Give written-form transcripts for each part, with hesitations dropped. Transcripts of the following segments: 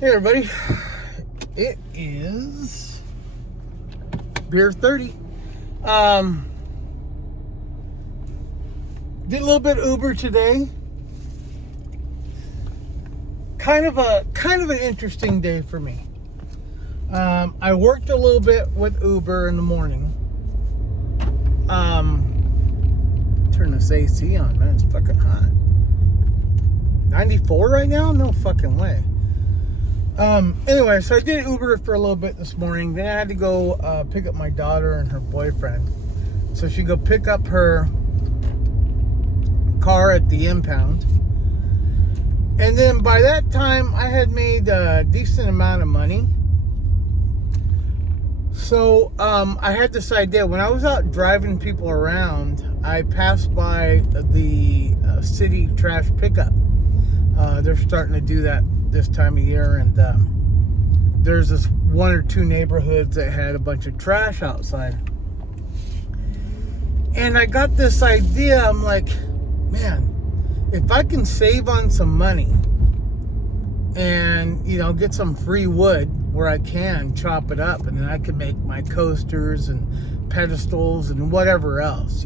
Hey everybody, it is Beer 30. Did a little bit of Uber today. Kind of an interesting day for me. I worked a little bit with Uber in the morning. Turn this AC on, man. It's fucking hot. 94 right now? No fucking way. Anyway, so I did Uber for a little bit this morning. Then I had to go pick up my daughter and her boyfriend. So she go pick up her car at the impound. And then by that time, I had made a decent amount of money. So I had this idea. When I was out driving people around, I passed by the city trash pickup. They're starting to do that this time of year, and there's this one or two neighborhoods that had a bunch of trash outside. And I got this idea. I'm like, man, if I can save on some money and, get some free wood where I can chop it up, and then I can make my coasters and pedestals and whatever else,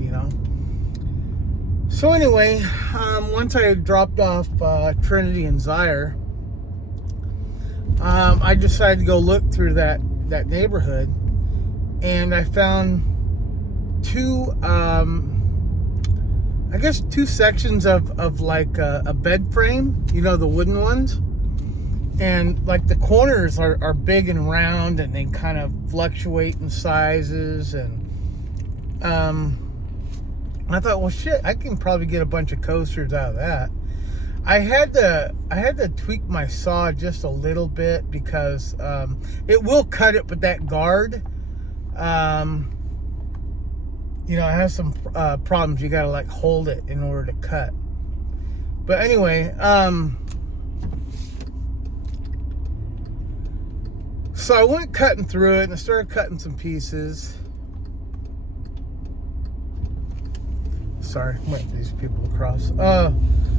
So anyway, once I dropped off Trinity and Zaire, I decided to go look through that neighborhood, and I found two sections of like a bed frame, the wooden ones. And like the corners are big and round, and they kind of fluctuate in sizes. And I thought, well, shit, I can probably get a bunch of coasters out of that. I had to tweak my saw just a little bit because it will cut it with that guard. It has some problems. You gotta like hold it in order to cut. But anyway, so I went cutting through it, and I started cutting some pieces. Sorry, I'm waiting for these people to cross.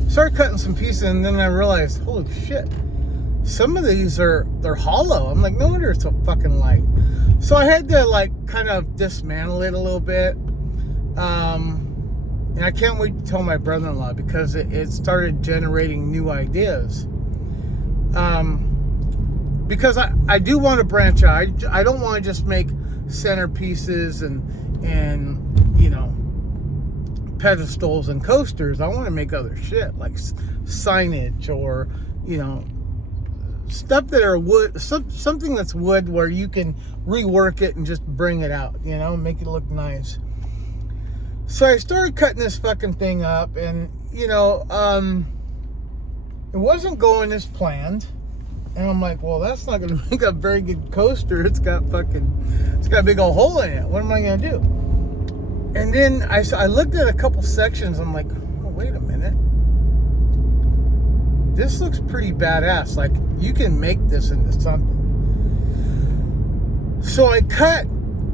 Started cutting some pieces, and then I realized, holy shit, some of these they're hollow. I'm like, no wonder it's so fucking light. So I had to like kind of dismantle it a little bit. And I can't wait to tell my brother-in-law, because it started generating new ideas. Because I do want to branch out. I don't want to just make centerpieces and pedestals and coasters. I want to make other shit like signage or stuff that are wood, something that's wood where you can rework it and just bring it out, make it look nice. So I started cutting this fucking thing up, and it wasn't going as planned. And I'm like, well, that's not going to make a very good coaster. It's got a big old hole in it. What am I going to do? And then I looked at a couple sections. I'm like, oh, wait a minute. This looks pretty badass. Like, you can make this into something. So I cut.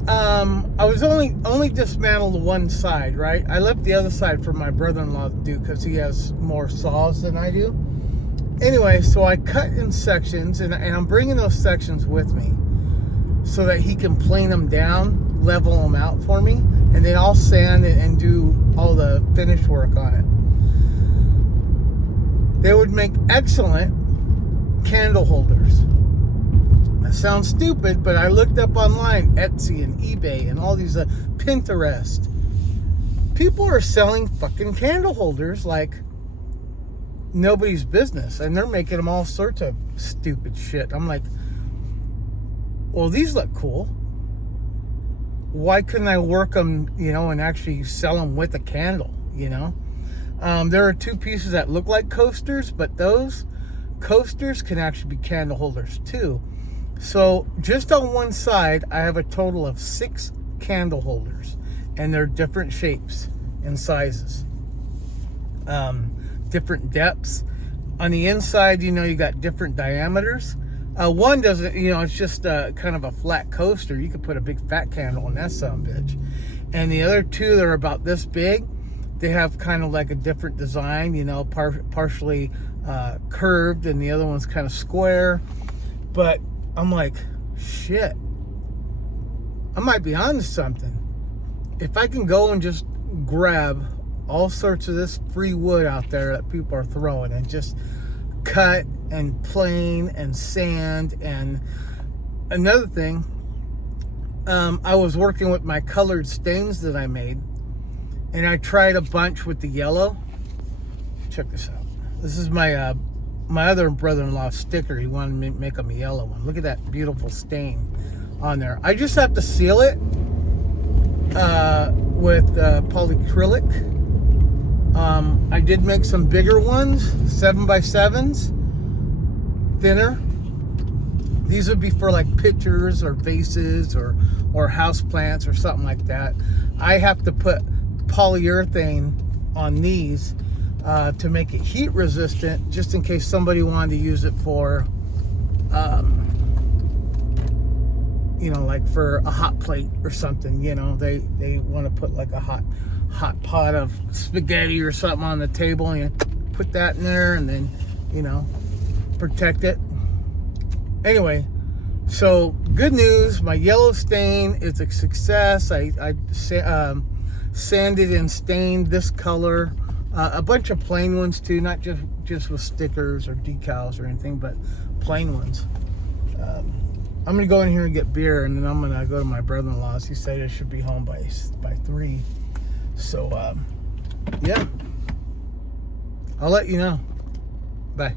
I was only dismantled one side, right? I left the other side for my brother-in-law to do, because he has more saws than I do. Anyway, so I cut in sections, and I'm bringing those sections with me so that he can plane them down, level them out for me, and then I'll sand and do all the finish work on it. They would make excellent candle holders. That sounds stupid, but I looked up online, Etsy and eBay and all these Pinterest. People are selling fucking candle holders like nobody's business, and they're making them all sorts of stupid shit. I'm like, well, these look cool. Why couldn't I work them, and actually sell them with a candle, There are two pieces that look like coasters, but those coasters can actually be candle holders too. So just on one side, I have a total of 6 candle holders, and they're different shapes and sizes. Different depths. On the inside, you got different diameters. One doesn't, it's just kind of a flat coaster. You could put a big fat candle in that son of a bitch. And the other two, they're about this big. They have kind of like a different design, partially curved, and the other one's kind of square. But I'm like, shit, I might be onto something. If I can go and just grab all sorts of this free wood out there that people are throwing and just cut and plane and sand. And another thing, I was working with my colored stains that I made, and I tried a bunch with the yellow. Check this out. This is my my other brother-in-law sticker. He wanted me to make him a yellow one. Look at that beautiful stain on there. I just have to seal it with polyacrylic. I did make some bigger ones, 7x7s, thinner. These would be for like pictures or vases or house plants or something like that. I have to put polyurethane on these to make it heat resistant, just in case somebody wanted to use it for, you know, like for a hot plate or something. You know, they want to put like a hot pot of spaghetti or something on the table, and you put that in there, and then, you know, protect it. Anyway, so good news, my yellow stain is a success. I sanded and stained this color, a bunch of plain ones too, not just with stickers or decals or anything, but plain ones. I'm gonna go in here and get beer, and then I'm gonna go to my brother-in-law's. He said I should be home by 3. So yeah, I'll let you know. Bye.